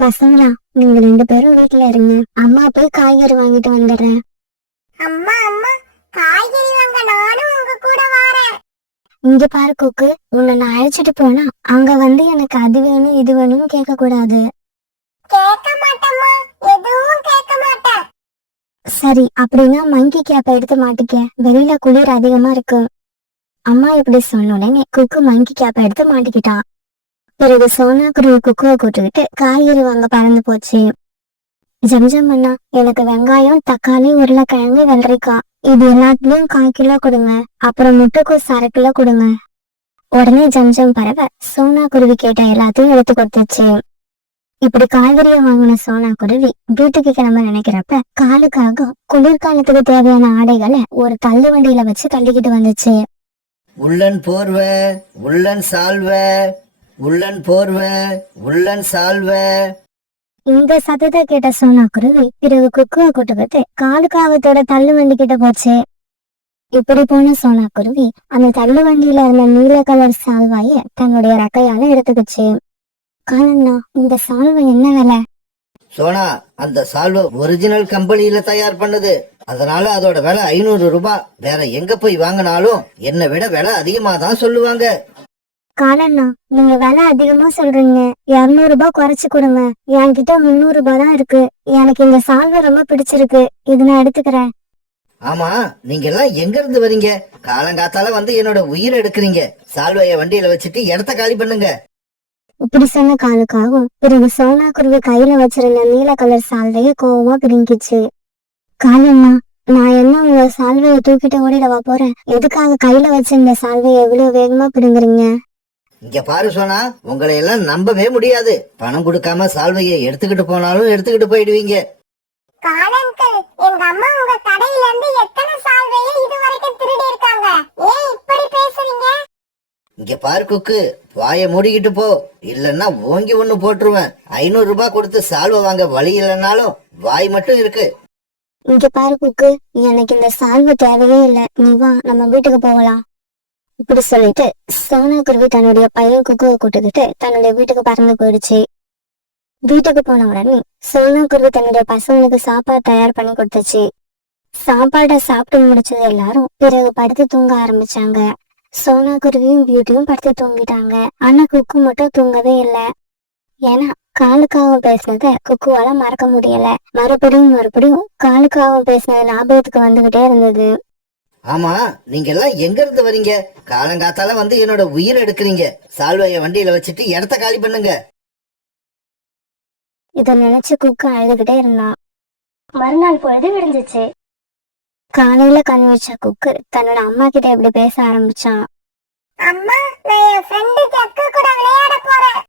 பசங்களா, நீங்க 2 பேரும் வீட்டுல இருங்க. அம்மா போய் காய்கறி வாங்கிட்டு வந்துடுறேன். அம்மா அம்மா, காய்கறி வாங்க நானும் உங்க கூட வரேன். இங்க பாரு குக்கு, உன்னை நான் அழைச்சிட்டு போனா அங்க எனக்கு அது வேணும் இது வேணும்னு கேட்க கூடாது. கேட்க மாட்டேம்மா, எதுவும் கேட்க மாட்டேன். சரி, அப்படின்னா மங்கி கேப்ப எடுத்து மாட்டிக்க. வெளியில குளிர் அதிகமா இருக்கு. அம்மா இப்படி சொன்ன உடனே குக்கு மங்கி கேப்ப எடுத்து மாட்டிக்கிட்டான். பிறகு சோனா குருவி குக்குவை கூட்டுக்கிட்டு காய்கறி வாங்க பறந்து போச்சு. ஜம்ஜம் அண்ணா, எனக்கு வெங்காயம், தக்காளி, உருளைக்கிழங்கு, வெள்ளரிக்காய் இது எல்லாத்துலயும் 1/4 கிலோ கொடுங்க. அப்புறம் முட்டைக்கோஸ் 1/2 கிலோ கொடுங்க. உடனே ஜம்ஜம் பறவை சோனா குருவி கேட்ட எல்லாத்தையும் எடுத்து கொடுத்துச்சு. இப்படி காய்கறியை வாங்கின சோனா குருவி வீட்டுக்கு கிளம்ப நினைக்கிறப்ப காலுக்காக குளிர்காலத்துக்கு தேவையான ஆடைகளை ஒரு தள்ளு வண்டியில வச்சு தள்ளிக்கிட்டு வந்துச்சு. உள்ளன் போர்வை, உள்ளன் சால்வை, உள்ளன் போர்வை, உள்ளன் சால்வை. இந்த சத்தத்தை கேட்ட சோனா குருவி பிறகு குக்குவை கூட்டுக்கிட்டு காலுக்காகத்தோட தள்ளு வண்டி கிட்ட போச்சு. இப்படி போன சோனா குருவி அந்த தள்ளு வண்டியில இருந்த நீல கலர் சால்வாய தன்னுடைய ரெக்கையால எடுத்துக்கிச்சு. காலண்ணா, இந்த சால்வை என்ன விலை? சோனா, அந்த சால்வை ஒரிஜினல் கம்பெனியில தயார் பண்ணது. அதனால அதோட விலை 500 ரூபாய். வேற எங்க போய் வாங்கினாலும் என்னை விட விலை அதிகமா தான் சொல்லுவாங்க. காலண்ணா, நீங்க விலை அதிகமா சொல்றீங்க. 200 ரூபாய் குறைச்சு கொடுங்க. என்கிட்ட 300 ரூபாய் தான் இருக்கு. எனக்கு இந்த சால்வை ரொம்ப பிடிச்சிருக்கு. இது நான் எடுத்துக்கிறேன். ஆமா, நீங்க எல்லாம் எங்க இருந்து வரீங்க? காலங்காத்தால வந்து என்னோட உயிரை எடுக்கிறீங்க. சால்வைய வண்டியில வச்சுட்டு இடத்த காலி பண்ணுங்க. இப்படி சொன்ன காலுக்காகவும் பிறகு சோனா குருவி கையில வச்சிருந்த நீல கலர் சால்வைய கோவமா பிடுங்கிச்சு. காலண்ணா, நான் என்ன உங்க சால்வைய தூக்கிட்டு ஓடிடவா போறேன்? எதுக்காக கையில வச்சிருந்த சால்வைய எவ்வளவு வேகமா பிடுங்குறீங்க? இங்க பாரு சோனா, உங்களை எல்லாம் நம்பவே முடியாது. பணம் கொடுக்காம சால்வையை எடுத்துக்கிட்டு போனாலும் எடுத்துக்கிட்டு போயிடுவீங்க. காலங்கள், எங்க அம்மா உங்க கடையில இருந்து எத்தனை சால்வையை இதுவரைக்கும் திருடி இருக்காங்க. ஏன் இப்படி பேசுறீங்க? இங்க பாரு குக்கு, வாய மூடிக்கிட்டு போ. இல்லன்னா ஓங்கி ஒண்ணு போட்டுருவேன். 500 ரூபாய் கொடுத்து சால்வை வாங்க வழி இல்லைன்னாலும் வாய் மட்டும் இருக்கு. இங்க பாரு குக்கு, எனக்கு இந்த சால்வை தேவையே இல்ல. நீ வா, நம்ம வீட்டுக்கு போகலாம். இப்படி சொல்லிட்டு சோனா குருவி தன்னுடைய பையன் குக்குவை கூட்டுக்கிட்டு தன்னுடைய வீட்டுக்கு பறந்து போயிடுச்சு. வீட்டுக்கு போன உடனே சோனா குருவி தன்னுடைய பசங்களுக்கு சாப்பாடு தயார் பண்ணி கொடுத்துச்சு. சாப்பாடை சாப்பிட்டு முடிச்சது எல்லாரும் பிறகு படுத்து தூங்க ஆரம்பிச்சாங்க. சோனா குருவியும் பியூட்டியும் படுத்து தூங்கிட்டாங்க. ஆனா குக்கு மட்டும் தூங்கவே இல்லை. ஏன்னா காலுக்காகவும் பேசினத குக்குவால மறக்க முடியல. மறுபடியும் காலுக்காகவும் பேசினது ஞாபகத்துக்கு வந்துகிட்டே இருந்தது. ஆமா, நீங்க எல்லாம் எங்க இருந்து வரீங்க? காலங்காத்தால வந்து என்னோட உயிரை எடுக்கிறீங்க. சால்வைய வண்டியில வச்சுட்டு இடத்த காலி பண்ணுங்க. இத நினைச்சு குக்கு அழுதுகிட்டே இருந்தான். மறுநாள் பொழுது விடிஞ்சிச்சு. காலையில கண் வச்ச குக்கு தன்னோட அம்மா கிட்ட எப்படி பேச ஆரம்பிச்சான். அம்மா, நான் என் ஃப்ரெண்டு ஜக்கு கூட விளையாட போறேன்.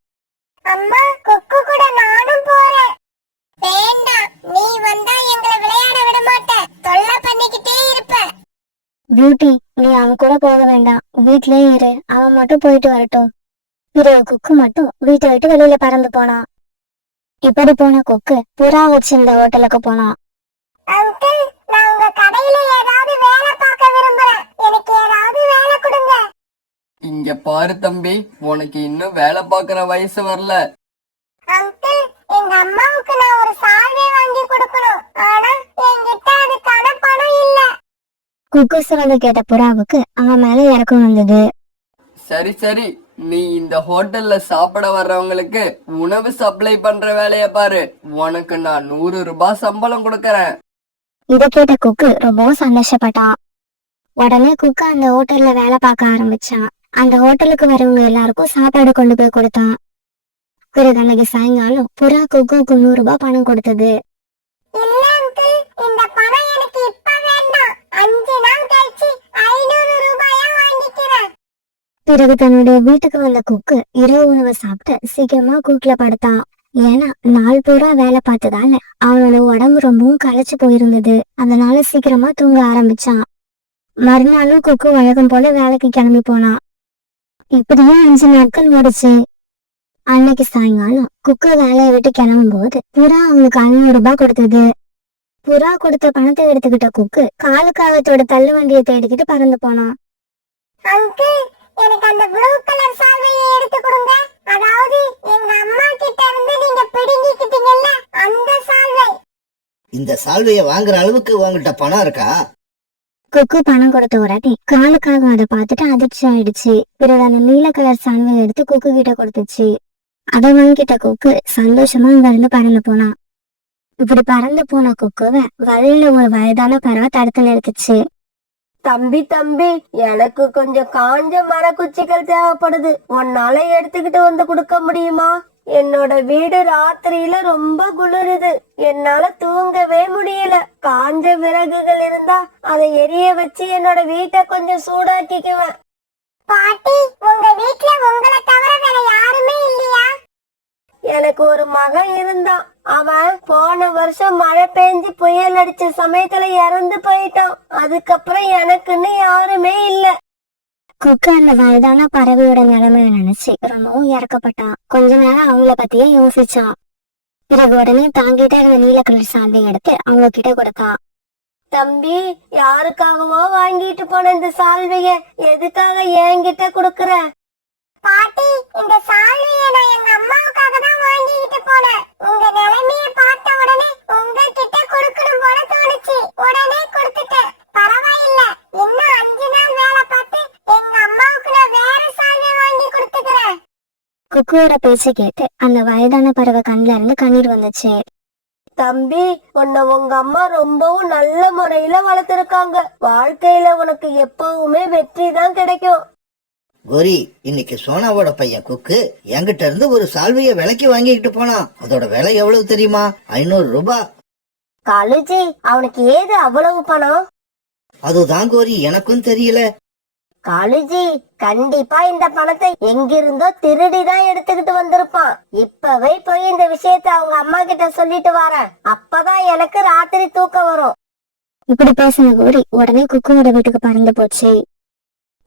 அம்மா, குக்கு கூட நானும் போறேன். வேண்டாம், நீ வந்தா எங்களை விளையாட விட மாட்டேன். தொல்லை பண்ணிக்கிட்டே இருப்ப. பியூட்டி, நீ அவன் கூட போக வேண்டாம். வீட்லயே இரு. அவன் மட்டும் போயிட்டு வரட்டும். பிறகு குக்கு மட்டும் வீட்டை விட்டு வெளியில பறந்து போனான். இப்படி போன குக்கு புறா வச்சிருந்த ஹோட்டலுக்கு போனான். அங்கிள், நான் உங்க கடையில ஏதாவது வேலை பார்க்க விரும்புறேன். எனக்கு ஏதாவது வேலை கொடுங்க. இங்க பாரு தம்பி, உனக்கு இன்னும் வேலை பார்க்கற வயசு வரல. அங்கிள், எங்க அம்மாவுக்கு நான் ஒரு சால்வை வாங்கி கொடுக்கணும். ஆனா என்கிட்ட அதுக்கான பணம் இல்ல. குக்கு சொல்றத கேட்ட புறாவுக்கு அவன் மேல இறக்கம் வந்தது. சரி சரி, நீ இந்த ஹோட்டல்ல சாப்பிட வர்றவங்களுக்கு உணவு சப்ளை பண்ற வேலைய பாரு. உனக்கு நான் 100 ரூபாய் சம்பளம் கொடுக்கறேன். இத கேட்ட குக்கு ரொம்பவும் சந்தோஷப்பட்டான். உடனே குக்கு அந்த ஹோட்டல்ல வேலை பார்க்க ஆரம்பிச்சான். அந்த ஹோட்டலுக்கு வரவங்க எல்லாருக்கும் சாப்பாடு கொண்டு போய் கொடுத்தான். பிறகு அன்னைக்கு சாயங்காலம் புறா குக்குக்கு 100 ரூபாய் பணம் கொடுத்தது. இல்ல அங்கிள், இந்த பணம் எனக்கு இப்ப வேண்டாம். 5 நாள் கழிச்சு 500 ரூபாயா வாங்கிக்கிறேன். பிறகு தன்னுடைய வீட்டுக்கு வந்த குக்கு இரவு உணவை சாப்பிட்டு சீக்கிரமா கூட்டுல படுத்தான். ஏன்னா நாள் பூரா வேலை பார்த்ததால அவனோட உடம்பு ரொம்பவும் களைச்சு போயிருந்தது. அதனால சீக்கிரமா தூங்க ஆரம்பிச்சான். மறுநாளும் குக்கு வழக்கம் போல வேலைக்கு கிளம்பி போனான். இப்படியே 5 நாட்கள் ஓடுச்சு. அன்னைக்கு சாயங்காலம் குக்கு வேலையை விட்டு கிளம்பும் போது புறா அவனுக்கு 500 ரூபாய் கொடுத்தது. புறா கொடுத்த பணத்தை எடுத்துக்கிட்ட குக்கு காலுக்காகத்தோட தள்ளு வண்டியை தேடிக்கிட்டு பறந்து போனான். அங்கிள், எனக்கு அந்த ப்ளூ கலர் சால்வையை எடுத்து கொடுங்க. அதாவது எங்க அம்மா கிட்ட இருந்து நீங்க பிடுங்கிக்கிட்ட இந்த சால்வைய வாங்குற அளவுக்கு உங்ககிட்ட பணம் இருக்கா? குக்கு பணம் கொடுத்த உடனே காலுக்காக அதை பார்த்துட்டு அதிர்ச்சி ஆயிடுச்சு. பிறகு அந்த நீல கலர் சால்வையை எடுத்து குக்கு கிட்ட கொடுத்துச்சு. அதை வாங்கிட்ட குக்கு சந்தோஷமா அங்க இருந்து பறந்து போனான். இப்படி பறந்து போன குக்குவை வழியில ஒரு வயதான பறவை தடுத்து நிறுத்துச்சு. தம்பி தம்பி, எனக்கு கொஞ்சம் காஞ்ச மரக்குச்சிகள் தேவைப்படுது. உன்னால எடுத்துக்கிட்டு வந்து கொடுக்க முடியுமா? என்னோட வீடு ராத்திரியில ரொம்ப குளிருது. என்னால தூங்கவே முடியல. காஞ்ச விறகுகள் இருந்தா அதை எரிய வச்சு என்னோட வீட்டை கொஞ்சம் சூடாக்கிக்குவேன். பாட்டி, உங்க வீட்ல உங்களை தவிர வேற யாருமே இல்லையா? எனக்கு ஒரு மகன் இருந்தான். அவன் போன வருஷம் மழை பெஞ்சு புயல் அடிச்ச சமயத்துல இறந்து போயிட்டான். அதுக்கப்புறம் எனக்குன்னு யாருமே இல்ல. குக்கு அந்த வயதான பறவையோட நிலைமையை நினைச்சு ரொம்பவும் இறக்கப்பட்டான். கொஞ்ச நேரம் அவங்கள பத்தியே யோசிச்சான். பிறகு உடனே தாங்கிட்ட இருந்த நீல கலர் சால்வை எடுத்து அவங்க கிட்ட கொடுத்தான். தம்பி, யாருக்காகவோ வாங்கிட்டு போன இந்த சால்வைய எதுக்காக என்கிட்ட குடுக்கற? பாட்டி, இந்த சால்வைய நான் எங்க அம்மாவுக்காக தான் வாங்கிட்டு போனேன். உங்க நிலைமைய பார்த்த உடனே உங்ககிட்ட கொடுக்கணும் போல தோணுச்சு. உடனே கொடுத்துட்டேன். பரவாயில்ல, இன்னும் 5 நாள் வேலை பார்த்து எங்க அம்மாவுக்கு நான் வேற சால்வை வாங்கி கொடுத்துக்கிறேன். குக்குவோட பேச்சை கேட்டு அந்த வயதான பறவை கண்ணுல இருந்து கண்ணீர் வந்துச்சு. தம்பி, உன்னை உங்க அம்மா ரொம்பவும் நல்ல முறையில வளர்த்திருக்காங்க. வாழ்க்கையில உனக்கு எப்பவுமே வெற்றி தான் கிடைக்கும். கோரி, இன்னைக்கு சோனாவோட பையன் குக்கு என்கிட்ட இருந்து ஒரு சால்வைய விலைக்கு வாங்கிக்கிட்டு போனான். அதோட விலை எவ்வளவு தெரியுமா? 500 ரூபாய். காலுஜி, அவனுக்கு ஏது அவ்வளவு பணம்? அதுதான் கோரி, எனக்கும் தெரியல. காலுஜி, கண்டிப்பா இந்த பணத்தை எங்கிருந்தோ திருடிதான் எடுத்துக்கிட்டு வந்திருப்பான். இப்பவே போய் இந்த விஷயத்த அவங்க அம்மா கிட்ட சொல்லிட்டு வரேன். அப்பதான் எனக்கு ராத்திரி தூக்கம் வரும். இப்படி பேசின கோரி உடனே குக்குவோட வீட்டுக்கு பறந்து போச்சு.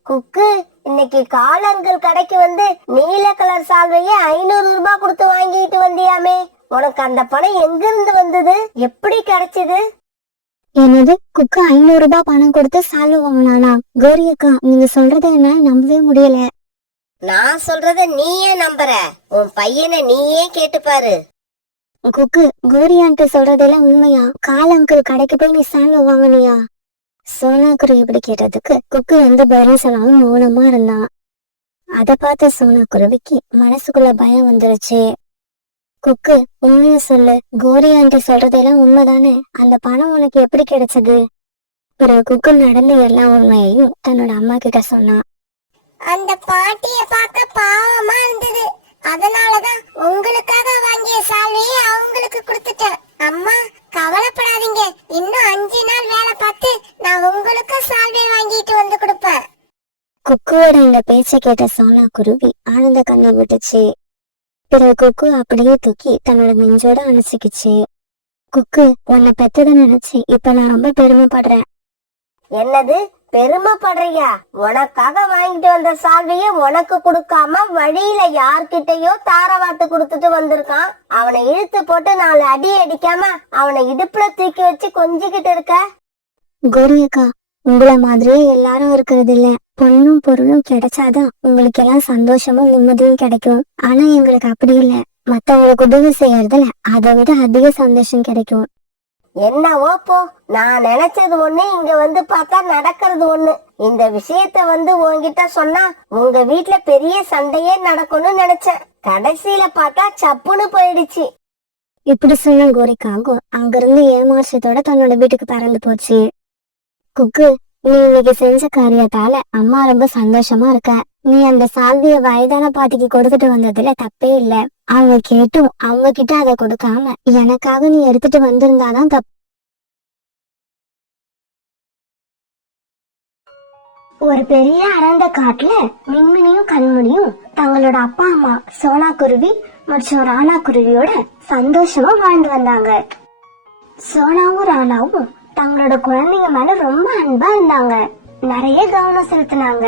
குக்கு, இன்னைக்கு காலங்கள் கடைக்கு வந்து நீல கலர் சால்வைய 500 ரூபாய் கொடுத்து வாங்கிட்டு வந்தியாமே, உனக்கு அந்த பணம் எங்கிருந்து வந்தது? எப்படி கிடைச்சது? என்னது, குக்கு 500 ரூபாய் பணம் கொடுத்து சால்வை வாங்கினானா? கோரி அக்கா, நீங்க சொல்றதை என்னால நம்பவே முடியல. நான் சொல்றத நீயே நம்புற? உன் பையனை நீயே கேட்டு பாரு. குக்கு, கோரி ஆண்டி சொல்றதெல்லாம் உண்மையா? கால் அங்கிள் கடைக்கு போய் நீ சால்வை வாங்கினியா? சோனா குருவி இப்படி கேட்டதுக்கு குக்கு எந்த பதிலும் சொல்லாம மௌனமா இருந்தான். அத பார்த்த சோனா குருவிக்கு மனசுக்குள்ள பயம் வந்துருச்சு. குக்கு, உண்மைய சொல்லு, கோரி ஆண்டி சொல்றதெல்லாம் உண்மைதானே? அந்த பணம் உனக்கு எப்படி கிடைச்சது? பிறகு குக்கு நடந்த எல்லா உண்மையையும் தன்னோட அம்மா கிட்ட சொன்னான். அந்த பாட்டிய பார்க்க பாவமா இருந்தது. அதனாலதான் உங்களுக்காக வாங்கிய சால்வையை அவங்களுக்கு கொடுத்துட்டேன். அம்மா, கவலைப்படாதீங்க. இன்னும் 5 நாள் வேலை பார்த்து நான் உங்களுக்கு சால்வை வாங்கிட்டு வந்து கொடுப்பேன். குக்குவோட இந்த பேச்சை கேட்ட சோனா குருவி ஆனந்த கண்ணீர் விட்டுச்சு. பிறகு குக்கு அப்படியே தூக்கி தன்னோட நெஞ்சோட அணைச்சிக்கிச்சு. குக்கு, உன்னை பெத்ததை நினைச்சு இப்ப நான் ரொம்ப பெருமைப்படுறேன். என்னது, பெருமைப்படுறியா? உனக்காக வாங்கிட்டு வந்த சால்வைய உனக்கு கொடுக்காம வழியில யார்கிட்டயோ தாரவாத்து கொடுத்துட்டு வந்திருக்கான். அவனை இழுத்து போட்டு 4 அடி அடிக்காம அவனை இடுப்புல தூக்கி வச்சு கொஞ்சிக்கிட்டு இருக்க. கோரி அக்கா, உங்களை மாதிரியே எல்லாரும் இருக்கிறது இல்ல. பொண்ணும் பொருளும் கிடைச்சாதான் உங்களுக்கு எல்லாம் சந்தோஷமும் நிம்மதியும் கிடைக்கும். ஆனா எங்களுக்கு அப்படி இல்ல. மத்தவங்களுக்கு உதவி செய்யறதுல அதை விட அதிக சந்தோஷம் கிடைக்கும். என்னவோ போ, நான் நினைச்சது ஒண்ணு, இங்க வந்து பார்த்தா நடக்கிறது ஒண்ணு. இந்த விஷயத்த வந்து உன்கிட்ட சொன்னா உங்க வீட்ல பெரிய சண்டையே நடக்கும்னு நினைச்சேன். கடைசியில பார்த்தா சப்புன்னு போயிடுச்சு. இப்படி சொன்ன கோரிக்காகும் அங்கிருந்து ஏமாற்றத்தோட தன்னோட வீட்டுக்கு பறந்து போச்சு. குக்கு, நீ இன்னைக்கு செஞ்ச காரியத்தால அம்மா ரொம்ப சந்தோஷமா இருக்க. நீ அந்த சால்விய வயதான பாட்டிக்கு கொடுத்துட்டு வந்ததுல தப்பே இல்ல. அவங்க கேட்டும் அவங்க கிட்ட அதை கொடுக்காம எனக்காக நீ எடுத்துட்டு வந்திருந்தாதான் தப்பு. ஒரு பெரிய அடர்ந்த காட்டுல மின்மினியும் கண்மணியும் தங்களோட அப்பா அம்மா சோனா குருவி மற்றும் ராணா குருவியோட சந்தோஷமா வாழ்ந்து வந்தாங்க. சோனாவும் ராணாவும் தங்களோட குழந்தைங்க மேல ரொம்ப அன்பா இருந்தாங்க. நிறைய கவனம் செலுத்தினாங்க.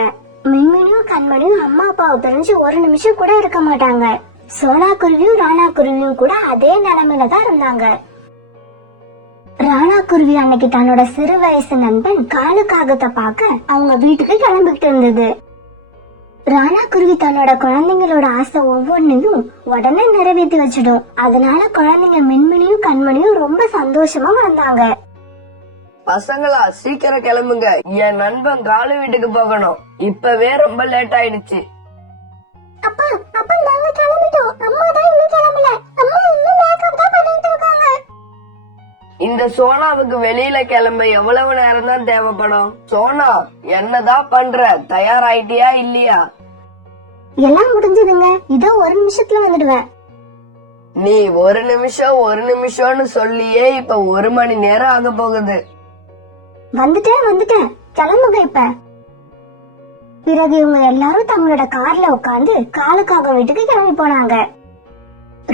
மின்மினியும் கண்மணியும் அம்மா அப்பாவை பிரிஞ்சு ஒரு நிமிஷம் கூட இருக்க மாட்டாங்க. சோனா குருவியும் ராணா குருவியும் கூட அதே நிலைமையில தான் இருந்தாங்க. ராணா குருவி அன்னைக்கு தன்னோட சிறு வயசு நண்பன் காலுக்காகத்தை பார்க்க அவங்க வீட்டுக்கு கிளம்பிக்கிட்டு இருந்தது. ராணா குருவி தன்னோட குழந்தைங்களோட ஆசை ஒவ்வொன்னையும் உடனே நிறைவேற்றி வச்சிடும். அதனால குழந்தைங்க மின்மினியும் கண்மணியும் ரொம்ப சந்தோஷமா வளர்ந்தாங்க. பசங்களா சீக்கிரம் கிளம்புங்க, என் நண்பன் காலு வீட்டுக்கு போகணும். இப்பவே ரொம்ப லேட் ஆயிடுச்சு. அப்பா அப்பா நாங்க கிளம்பிட்டோம். அம்மா தான் இன்னும் கிளம்பல. அம்மா இன்னும் மேக்கப் தான் பண்ணிட்டு இருக்காங்க. இந்த சோனாவுக்கு வெளியில கிளம்ப எவ்வளவு நேரம் தான் தேவைப்படும்? சோனா, என்னதான் பண்ற? தயாராயிட்டியா இல்லையா? எல்லாம் முடிஞ்சதுங்க. இதோ ஒரு நிமிஷத்துல வந்துடுவேன். நீ ஒரு நிமிஷம்னு சொல்லியே இப்ப 1 மணி நேரம் ஆக போகுது. வந்துட்டேன். கிளம்புங்க இப்ப. பிறகு இவங்க எல்லாரும் தங்களோட கார்ல உட்காந்து காலுக்காக வீட்டுக்கு கிளம்பி போனாங்க.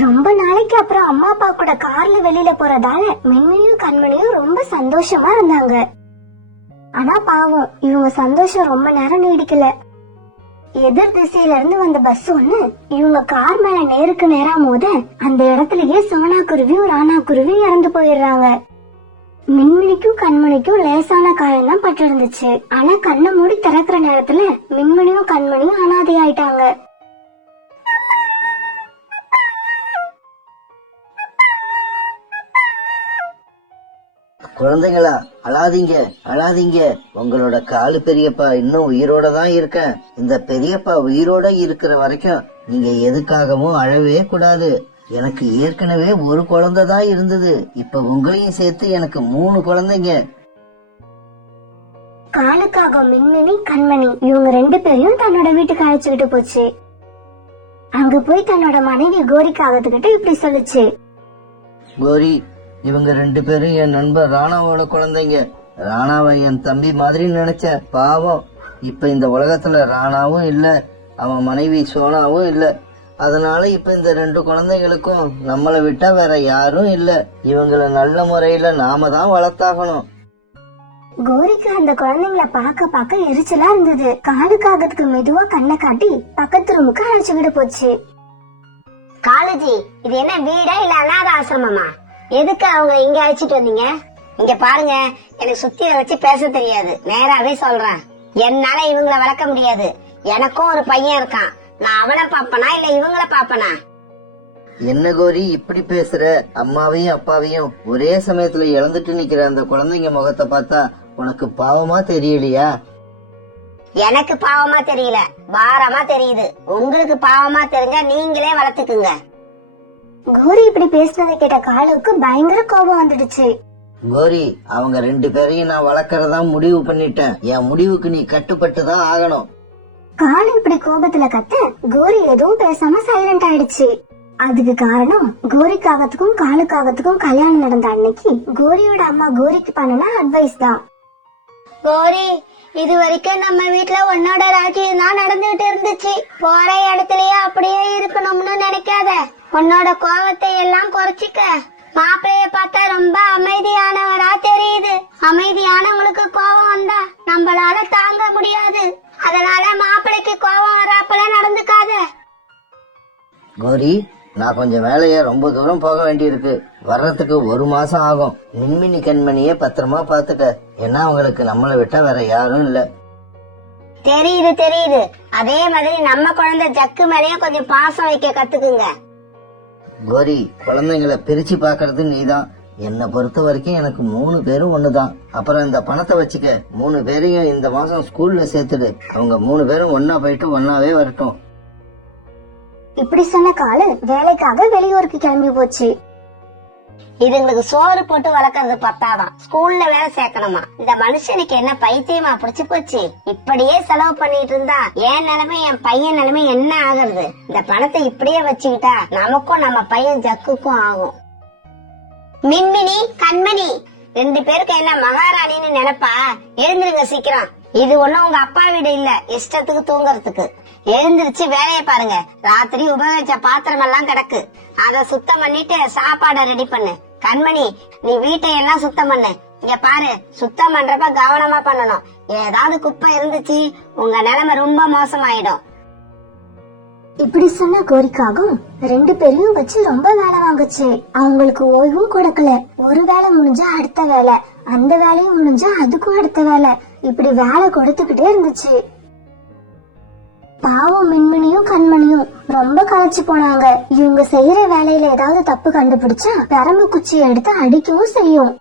ரொம்ப நாளைக்கு அப்புறம் அம்மா அப்பா கூட கார்ல வெளியில போறதால மின்மினியும் கண்மணியும் ரொம்ப சந்தோஷமா இருந்தாங்க. ஆனா பாவம், இவங்க சந்தோஷம் ரொம்ப நேரம் நீடிக்கல. எதிர் திசையில இருந்து வந்த பஸ் ஒண்ணு இவங்க கார் மேல நேருக்கு நேரா மோத அந்த இடத்துலயே சோனா குருவியும் ராணா குருவியும் இறந்து போயிடுறாங்க. மின்மினிக்கும் கண்மணிக்கும் லேசான காயம் தான் பட்டு இருந்துச்சு. ஆனா கண்ணை மூடி திறக்கிற நேரத்துல மின்மினியும் கண்மணியும் அனாதை ஆயிட்டாங்க. குழந்தைங்களா, அழாதீங்க. உங்களோட காலு பெரியப்பா இன்னும் உயிரோட தான் இருக்கேன். இந்த பெரியப்பா உயிரோட இருக்கிற வரைக்கும் நீங்க எதுக்காகவும் அழவே கூடாது. எனக்கு ஏற்கனவே ஒரு குழந்தை தான் இருந்தது. இப்ப உங்களையும் சேர்த்து எனக்கு 3 குழந்தைங்க. காலுக்காக மின்மினி கண்மணி இவங்க 2 பேரையும் தன்னோட வீட்டுக்கு அழைச்சுக்கிட்டு போச்சு. அங்க போய் தன்னோட மனைவி கோரிக்காகத்துக்கிட்ட இப்படி சொல்லுச்சு. கோரி, இவங்க 2 பேரும் என் நண்பர் ராணாவோட குழந்தைங்க. ராணாவை என் தம்பி மாதிரி நினைச்சேன். பாவம், இப்ப இந்த உலகத்துல ராணாவும் இல்ல, அவன் மனைவி சோனாவும் இல்ல. அதனால இப்ப இந்த 2 குழந்தைகளுக்கும் நம்மளை விட்டா வேற யாரும் இல்ல. இவங்களை நல்ல முறையில நாம தான் வளர்த்தாகணும். கோரிக்கு அந்த குழந்தைங்களை பார்க்க எரிச்சலா இருந்தது. காலுக்காகத்துக்கு மெதுவா கண்ணை காட்டி பக்கத்து ரூமுக்கு அழைச்சுக்கிட்டு போச்சு. காலேஜி, இது என்ன வீடா இல்ல அனாத ஆசிரமமா? எதுக்கு அவங்க இங்க அழைச்சிட்டு வந்தீங்க? இங்க பாருங்க, எனக்கு சுத்தியில வச்சு பேச தெரியாது. நேராவே சொல்றேன், என்னால இவங்களை வளர்க்க முடியாது. எனக்கும் ஒரு பையன் இருக்கான். நான் அவனை பாப்பனா இல்ல இவங்கள பாப்பனா? என்ன கோரி இப்படி பேசுற? அம்மாவையும் அப்பாவையும் ஒரே சமயத்துல இழந்துட்டு நிக்கிற அந்த குழந்தைங்க முகத்தை பார்த்தா உனக்கு பாவமா தெரியலையா? எனக்கு பாவமா தெரியல, பாரமா தெரியுது. உங்களுக்கு பாவமா தெரிஞ்சா நீங்களே வளர்த்துக்குங்க. கோரி இப்படி பேசுனதை கேட்ட காலுக்கு பயங்கர கோபம் வந்துடுச்சு. கோரி, அவங்க 2 பேரையும் நான் வளர்க்கறதா முடிவு பண்ணிட்டேன். என் முடிவுக்கு நீ கட்டுப்பட்டு தான் ஆகணும். காலு இப்படி கோபத்துல கத்த கோரி எதுவும் பேசாம சைலண்ட் ஆயிடுச்சு. அதுக்கு காரணம் கோரிக்காகத்துக்கும் காலுக்காகத்துக்கும் கல்யாணம் நடந்த அன்னைக்கு கோரியோட அம்மா கோரிக்கு பண்ணின அட்வைஸ் தான். கோரி, இது வரைக்கும் நம்ம வீட்டுல உன்னோட ராஜ்யம் தான் நடந்துகிட்டு இருந்துச்சு. போற இடத்துலயே அப்படியே இருக்கணும்னு நினைக்காத. உன்னோட கோபத்தை எல்லாம் குறைச்சிக்க. மாப்பிள்ளைய பார்த்தா ரொம்ப அமைதியானவரா தெரியுது. அமைதியானவங்களுக்கு கோபம் வந்தா நம்மளால தாங்க முடியாது. அதனால மாப்பிள்ளைக்கு கோபம் வராப்பல நடந்துக்காத. கோரி, நான் கொஞ்சம் வேலைய ரொம்ப தூரம் போக வேண்டியிருக்கு. வர்றதுக்கு 1 மாசம் ஆகும். மின்மினி கண்மணிய பத்திரமா பாத்துக்க. ஏன்னா அவங்களுக்கு நம்மளை விட்டா வேற யாரும் இல்ல. தெரியுது. அதே மாதிரி நம்ம குழந்தை ஜக்கு மேலயும் கொஞ்சம் பாசம் வைக்க கத்துக்குங்க. கோரி, குழந்தைங்களை பிரிச்சு பாக்குறது நீதான். என்னை பொறுத்த வரைக்கும் எனக்கு 3 பேரும் ஒண்ணுதான். அப்புறம் இந்த பணத்தை வச்சுக்க. 3 பேரையும் இந்த மாசம் ஸ்கூல்ல சேர்த்துடு. அவங்க 3 பேரும் ஒன்னா போயிட்டு ஒன்னாவே வரட்டும். இப்படி சொன்ன காலு வேலைக்காக வெளியூருக்கு கிளம்பி போச்சு. இதுங்களுக்கு சோறு போட்டு வளர்க்கறது பத்தாதான், ஸ்கூல்ல வேலை சேர்க்கணுமா? இந்த மனுஷனுக்கு என்ன பைத்தியமா புடிச்சு போச்சு? இப்படியே செலவு பண்ணிட்டு இருந்தா என் நிலைமை என் பையன் நிலைமை என்ன ஆகுறது? இந்த பணத்தை இப்படியே வச்சுக்கிட்டா நமக்கும் நம்ம பையன் ஜக்குக்கும் ஆகும். மின்மினி கண்மணி 2 பேருக்கு என்ன மகாராணின்னு நினைப்பா? எழுந்திருங்க சீக்கிரம். இது ஒண்ணும் உங்க அப்பா வீடு இல்ல இஷ்டத்துக்கு தூங்கறதுக்கு. எழுந்திருச்சு வேலைய பாருங்க. ராத்திரி உபயோகிச்ச பாத்திரம் எல்லாம் கிடக்கு, அத சுத்தம் பண்ணிட்டு சாப்பாட ரெடி பண்ணு. கண்மணி, நீ வீட்டை எல்லாம் சுத்தம் பண்ணு. இங்க பாரு, சுத்தம் பண்றப்ப கவனமா பண்ணணும். ஏதாவது குப்பை இருந்துச்சு உங்க நிலைமை ரொம்ப மோசமாயிடும். இப்படி சொன்ன கோரிக்காகும் 2 பேரையும் வச்சு ரொம்ப வேலை வாங்குச்சு. அவங்களுக்கு ஓய்வும் கொடுக்கல. ஒரு வேலை முடிஞ்சா அடுத்த வேலை, அந்த வேலையும் முடிஞ்சா அதுக்கும் அடுத்த வேலை, இப்படி வேலை கொடுத்துக்கிட்டே இருந்துச்சு. பாவம் மின்மினியும் கண்மணியும் ரொம்ப களைச்சு போனாங்க. இவங்க செய்யற வேலையில ஏதாவது தப்பு கண்டுபிடிச்சா பெரம்பு குச்சியை எடுத்து அடிக்கவும் செய்யும்.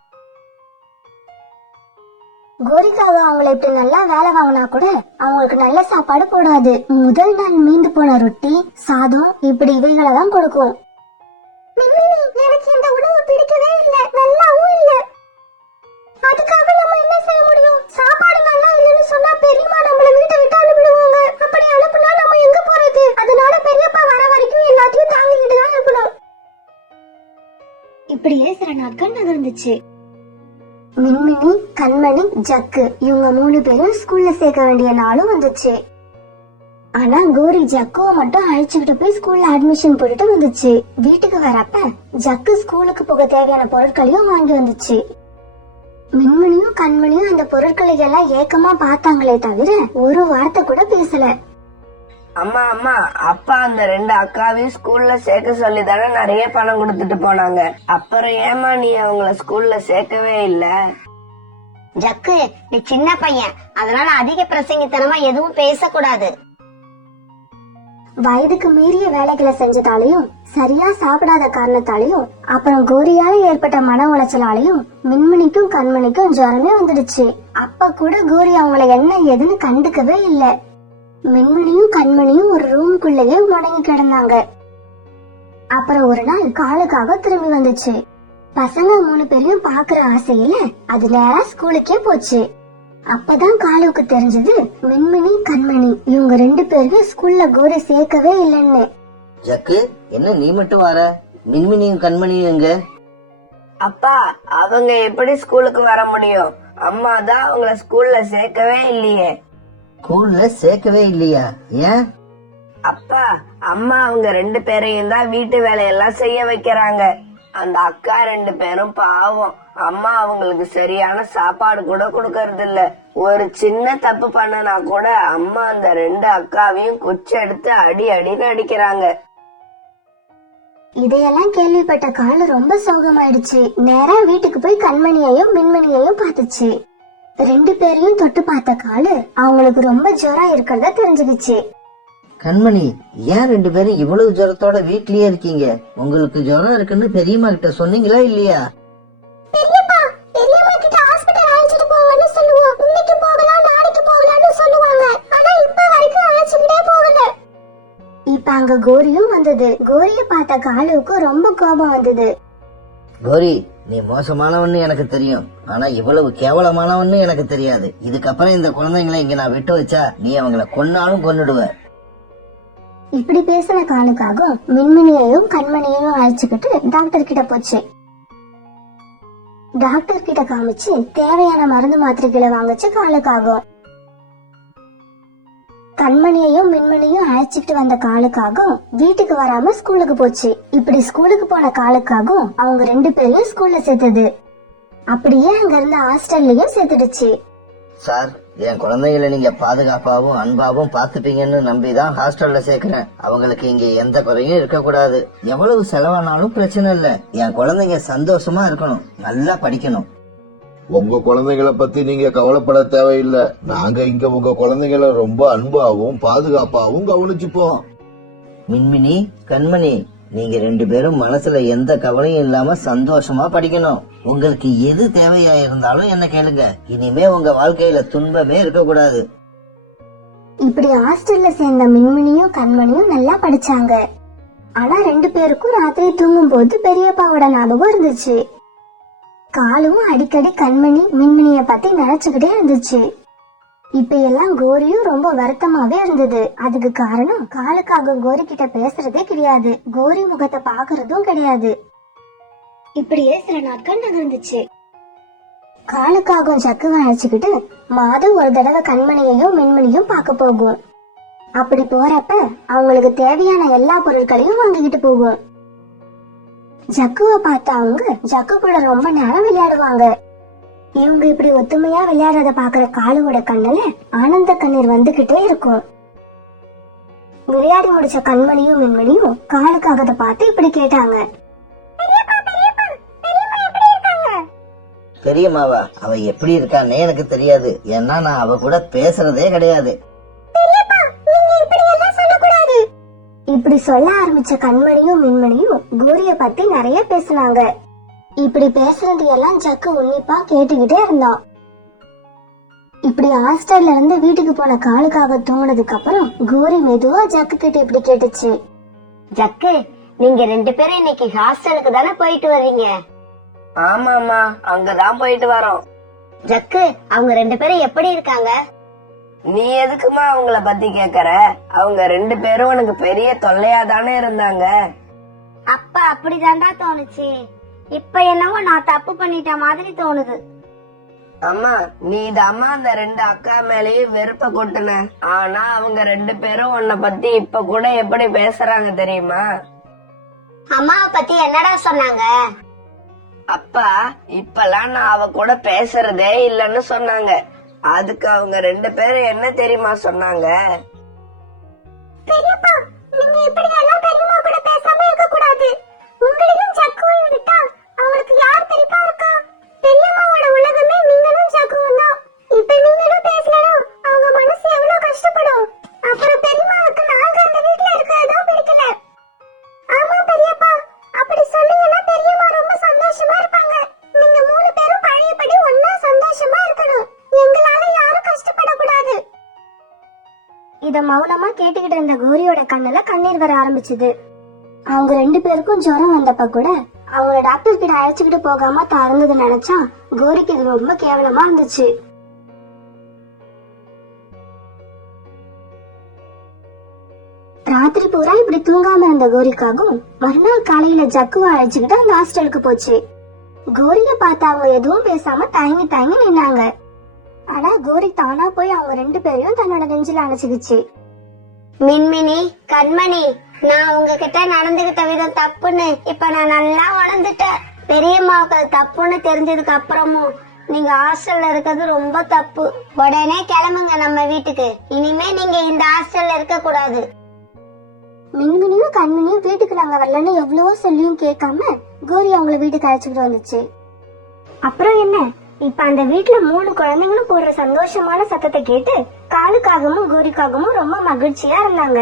கோரிக்காக அவங்களை இப்படி நல்லா வேலை வாங்கினா கூட அவங்களுக்கு நல்ல சாப்பாடு போடாது. முதல் நாள் மீந்து போன ரொட்டி, சாதம் இப்படி இவைகளை தான் கொடுக்கும். எனக்கு இந்த உணவு பிடிக்கவே இல்ல, நல்லாவும் இல்ல. அதுக்காக நம்ம என்ன செய்ய முடியும்? சாப்பாடு நல்லா இல்லைன்னு சொன்னா பெரியம்மா நம்மள வீட்டை விட்டு அனுப்பிடுவாங்க. அப்படி அனுப்புனா நம்ம எங்க போறது? அதனால பெரியப்பா வர வரைக்கும் எல்லாத்தையும் தாங்கிக்கிட்டு தான் இருக்கணும். இப்படியே சில நாட்கள் நகர்ந்துச்சு. மின்மினி, கண்மணி, ஜக்கு இவங்க 3 பேரும் ஸ்கூல்ல சேர்க்க வேண்டிய நாளும் வந்துச்சு. ஆனா கோரி ஜக்குவை மட்டும் அழைச்சுக்கிட்டு போய் ஸ்கூல்ல அட்மிஷன் போட்டுட்டு வந்துச்சு. வீட்டுக்கு வரப்ப ஜக்கு ஸ்கூலுக்கு போக தேவையான பொருட்களையும் வாங்கி வந்துச்சு. மின்மினியும் கண்மணியும் அந்த பொருட்களை எல்லாம் ஏக்கமா பார்த்தாங்களே தவிர ஒரு வார்த்தை கூட பேசல. அம்மா அம்மா, அப்பா அந்த 2 அக்காவையும் ஸ்கூல்ல சேர்க்க சொல்லி தானே நிறைய பணம் கொடுத்துட்டு போனாங்க. அப்புறம் ஏமா நீ அவங்கள ஸ்கூல்ல சேர்க்கவே இல்ல? ஜக்கு, நீ சின்ன பையன், அதனால அதிக பிரசங்கித்தனமா எதுவும் பேசக்கூடாது. வயதுக்கு மீறிய வேலைகளை செஞ்சதாலையும் சரியா சாப்பிடாத காரணத்தாலையும் அப்புறம் கோரியால ஏற்பட்ட மன உளைச்சலாலையும் மின்மினிக்கும் கண்மணிக்கும் ஜுரமே வந்துடுச்சு. அப்ப கூட கோரி அவங்கள என்ன ஏதுன்னு கண்டுக்கவே இல்ல. மின்மினியும் கண்மணியும் ஒரு ரூமுக்குள்ளேயே முடங்கி கிடந்தாங்க. அப்புறம் ஒரு நாள் காலுக்காக திரும்பி வந்துச்சு. பசங்க 3 பேரையும் பாக்குற ஆசையில அது நேரா ஸ்கூலுக்கே போச்சு. அப்பதான் காலுவுக்கு தெரிஞ்சது மின்மினி, கண்மணி இவங்க 2 பேரையும் ஸ்கூல்ல கோரி சேர்க்கவே இல்லைன்னு. ஜக்கு, என்ன நீ மட்டும் வர? மின்மினியும் கண்மணியும் எங்க? அப்பா, அவங்க எப்படி ஸ்கூலுக்கு வர முடியும்? அம்மா தான் அவங்கள ஸ்கூல்ல சேர்க்கவே இல்லையே. ஸ்கூல்ல சேர்க்கவே இல்லையா? ஏன்? அப்பா, அம்மா அவங்க 2 பேரையும் தான் வீட்டு வேலையெல்லாம் செய்ய வைக்கிறாங்க. அந்த அக்கா 2 பேரும் பாவம். அம்மா அவங்களுக்கு சரியான சாப்பாடு கூட கொடுக்கறது இல்ல. ஒரு சின்ன தப்பு பண்ணனா கூட அம்மா அந்த 2 அக்காவையும் குச்சி எடுத்து அடின்னு அடிக்கிறாங்க. இதையெல்லாம் கேள்விப்பட்ட காலு ரொம்ப சோகமாயிடுச்சு. நேரா வீட்டுக்கு போய் கண்மணியையும் மின்மினியையும் பார்த்துச்சு. 2 பேரையும் தொட்டு பார்த்த காலு அவங்களுக்கு ரொம்ப ஜுரம் இருக்கிறத தெரிஞ்சுக்கிச்சு. கண்மணி, ஏன் 2 பேரும் இவ்வளவு ஜுரத்தோட வீட்லயே இருக்கீங்க? உங்களுக்கு ஜுரம் இருக்குன்னு பெரியம்மா கிட்ட சொன்னீங்களா இல்லையா? பெரியப்பா கிட்ட ஹாஸ்பிடல் அழைச்சிட்டு போங்கன்னு சொல்லுவோம். இன்னைக்கு போகலாம், நாளைக்கு போகலாம்னு சொல்லுவாங்க. ஆனா இப்ப வரைக்கும் அழைச்சிட்டே போகல. இப்ப அங்க கோரியும் வந்தது. கோரிய பார்த்த காலுவுக்கு ரொம்ப கோபம் வந்தது. கோரி, நீ மோசமானவன்னு எனக்கு தெரியும், ஆனா இவ்வளவு கேவலமானவன்னு எனக்கு தெரியாது. இதுக்கப்புறம் இந்த குழந்தைங்களை இங்க நான் விட்டு வச்சா நீ அவங்கள கொன்னாலும் கொன்னுடுவ. இப்படி பேசின காலுக்காக மின்மினியையும் கண்மணியையும் அழைச்சுக்கிட்டு டாக்டர் கிட்ட போச்சு. டாக்டர் கிட்ட காமிச்சு தேவையான மருந்து மாத்திரைகளை வாங்கிச்சு காலுக்காகும். கண்மணியையும் மின்மணியும் அழைச்சிட்டு வந்த காலுக்காகவும் வீட்டுக்கு வராம ஸ்கூலுக்கு போச்சு. இப்படி ஸ்கூலுக்கு போன காலுக்காகவும் அவங்க 2 பேரையும் ஸ்கூல்ல சேர்த்தது. அப்படியே அங்க இருந்த ஹாஸ்டல்லயும் சேர்த்துடுச்சு. சார், என் குழந்தைகளை நீங்க பாதுகாப்பாவும் அன்பாவும் பாத்துப்பீங்கன்னு நம்பிதான் ஹாஸ்டல்ல சேர்க்கிறேன். அவங்களுக்கு இங்க எந்த குறையும் இருக்க கூடாது. எவ்வளவு செலவானாலும் பிரச்சனை இல்ல. என் குழந்தைங்க சந்தோஷமா இருக்கணும், நல்லா படிக்கணும். உங்க குழந்தைகளை பத்தி நீங்க கவலைப்பட தேவையில்லை. நாங்க இங்க உங்க குழந்தைகளை ரொம்ப அன்பாவும் பாதுகாப்பாவும் கவனிச்சுப்போம். மின்மினி, கண்மணி, நீங்க 2 பேரும் மனசுல எந்த கவலையும் இல்லாம சந்தோஷமா படிக்கணும். உங்களுக்கு எது தேவையா இருந்தாலும் என்ன கேளுங்க. இனிமே உங்க வாழ்க்கையில துன்பமே இருக்க கூடாது. இப்படி ஹாஸ்டல்ல சேர்ந்த மின்மினியும் கண்மணியும் நல்லா படிச்சாங்க. ஆனா 2 பேருக்கும் ராத்திரி தூங்கும் போது பெரியப்பாவோட ஞாபகம் இருந்துச்சு. காலும் அடிக்கடி கண்மணி, மின்மினிய பத்தி நினைச்சுக்கிட்டே இருந்துச்சு. இப்ப எல்லாம் கோரியும் ரொம்ப வருத்தமாவே இருந்தது. அதுக்கு காரணம் காலுக்காக கோரி கிட்ட பேசுறதே கிடையாது, கோரி முகத்தை பாக்குறதும் கிடையாது. இப்படியே சில நாட்கள் நகர்ந்துச்சு. காலுக்காகவும் சக்குவை அழைச்சுக்கிட்டு மாதம் ஒரு தடவை கண்மணியையும் மின்மணியும் பார்க்க போகும். அப்படி போறப்ப அவங்களுக்கு தேவையான எல்லா பொருட்களையும் வாங்கிக்கிட்டு போகும். ஜக்குவை பார்த்து அவங்க ஜக்கு கூட ரொம்ப நேரம் விளையாடுவாங்க. இவங்க இப்படி ஒத்துமையா விளையாடுறத பாக்குற காலுவோட கண்ணுல ஆனந்த கண்ணீர் வந்துகிட்டே இருக்கும். விளையாடி முடிச்ச கண்மணியும் மின்மணியும் காலுக்காக பார்த்து இப்படி கேட்டாங்க. பெரியம்மாவா? அவ எப்படி இருக்கான்னே எனக்கு தெரியாது. ஏன்னா நான் அவ கூட பேசுறதே கிடையாது. நீங்க இப்படி இப்படி சொல்ல ஆரம்பிச்ச கண்மணியும் மின்மணியும் கோரிய பத்தி நிறைய பேசினாங்க. இப்படி பேசுறது எல்லாம் ஜக்கு உன்னிப்பா கேட்டுக்கிட்டே இருந்தான். இப்படி ஹாஸ்டல்ல இருந்து வீட்டுக்கு போன காலுக்காக தூங்கினதுக்கு அப்புறம் கோரி மெதுவா ஜக்கு கிட்ட இப்படி கேட்டுச்சு. ஜக்கு, நீங்க 2 பேரும் இன்னைக்கு ஹாஸ்டலுக்கு தானே போயிட்டு வர்றீங்க? ஆமாமா, அங்கதான் போயிட்டு வரோம். ஜக்கு, அவங்க 2 பேரும் எப்படி இருக்காங்க? நீ எதுக்குமா அவங்கள பத்தி கேக்குற? அவங்க 2 பேரும் உனக்கு பெரிய தொல்லையா தானே இருந்தாங்க. அப்ப அப்படிதான்டா தோணுச்சு. இப்ப என்னவோ நான் தப்பு பண்ணிட்ட மாதிரி தோணுது. அம்மா, நீ தாம்மா அந்த 2 அக்கா மேலேயே வெறுப்ப கொட்டுன. ஆனா அவங்க 2 பேரும் உன்னை பத்தி இப்ப கூட எப்படி பேசுறாங்க தெரியுமா? அம்மாவை பத்தி என்னடா சொன்னாங்க? அப்பா இப்பெல்லாம் நான் அவ கூட பேசுறதே இல்லன்னு சொன்னாங்க. அதுக்கு அவங்க 2 பேரும் என்ன தெரியுமா சொன்னாங்க? பெரியப்பா, நீங்க இப்படி எல்லாம் பெரியம்மா கூட பேசாம இருக்க கூடாது. உங்களையும் ஜக்குவையும் விட்டா அவங்களுக்கு யார் தெரிப்பா இருக்கா? பெரியம்மாவோட உலகமே நீங்களும் ஜக்குவும் தான். இப்ப நீங்களும் பேசலாம், அவங்க மனசு எவ்வளவு கஷ்டப்படும். அப்புறம் பெரியம்மாவுக்கு நாங்க அந்த வீட்டுல இருக்கிறதும் பிடிக்கல. ஆமா பெரியப்பா, அப்படி சொன்னீங்கன்னா பெரியம்மா ரொம்ப சந்தோஷமா இருப்பாங்க. நீங்க 3 பேரும் பழையபடி ஒன்னா சந்தோஷமா இருக்கணும். எங்களால யாரும் கஷ்டப்படக்கூடாது. இத மௌனமா கேட்டுக்கிட்டு இருந்த கோரியோட கண்ணுல கண்ணீர் வர ஆரம்பிச்சது. அவங்க 2 பேருக்கும் ஜுரம் வந்தப்ப கூட அவங்கள டாக்டர் கிட்ட அழைச்சுக்கிட்டு போகாம தறந்தது நினைச்சா கோரிக்கு இது ரொம்ப கேவலமா இருந்துச்சு. ராத்திரி பூரா இப்படி தூங்காம இருந்த கோரிக்காகவும் மறுநாள் காலையில ஜக்குவை அழைச்சுக்கிட்டு அந்த ஹாஸ்டலுக்கு போச்சு. கோரிய பார்த்து அவங்க எதுவும் பேசாம தயங்கி தயங்கி நின்னாங்க. ஆனா கோரி தானா போய் அவங்க 2 பேரையும் தன்னோட நெஞ்சில அணைச்சுக்கிச்சு. மின்மினி, கண்மணி, நான் உங்ககிட்ட நடந்துகிட்ட விதம் தப்புன்னு இப்ப நான் நல்லா உணர்ந்துட்டேன். பெரியம்மாவுக்கு அது தப்புன்னு தெரிஞ்சதுக்கு அப்புறமும் நீங்க ஹாஸ்டல்ல இருக்கிறது ரொம்ப தப்பு. உடனே கிளம்புங்க நம்ம வீட்டுக்கு. இனிமே நீங்க இந்த ஹாஸ்டல்ல இருக்க கூடாது. மின்மினியும் கண்மணியும் வீட்டுக்கு நாங்க வரலன்னு எவ்வளவோ சொல்லியும் கேட்காம கோரி அவங்கள வீட்டுக்கு அழைச்சுக்கிட்டு வந்துச்சு. அப்புறம் என்ன, இப்ப அந்த வீட்டுல 3 குழந்தைங்களும் போடுற சந்தோஷமான சத்தத்தை கேட்டு காலுக்காகவும் கோரிக்காகவும் ரொம்ப மகிழ்ச்சியா இருந்தாங்க.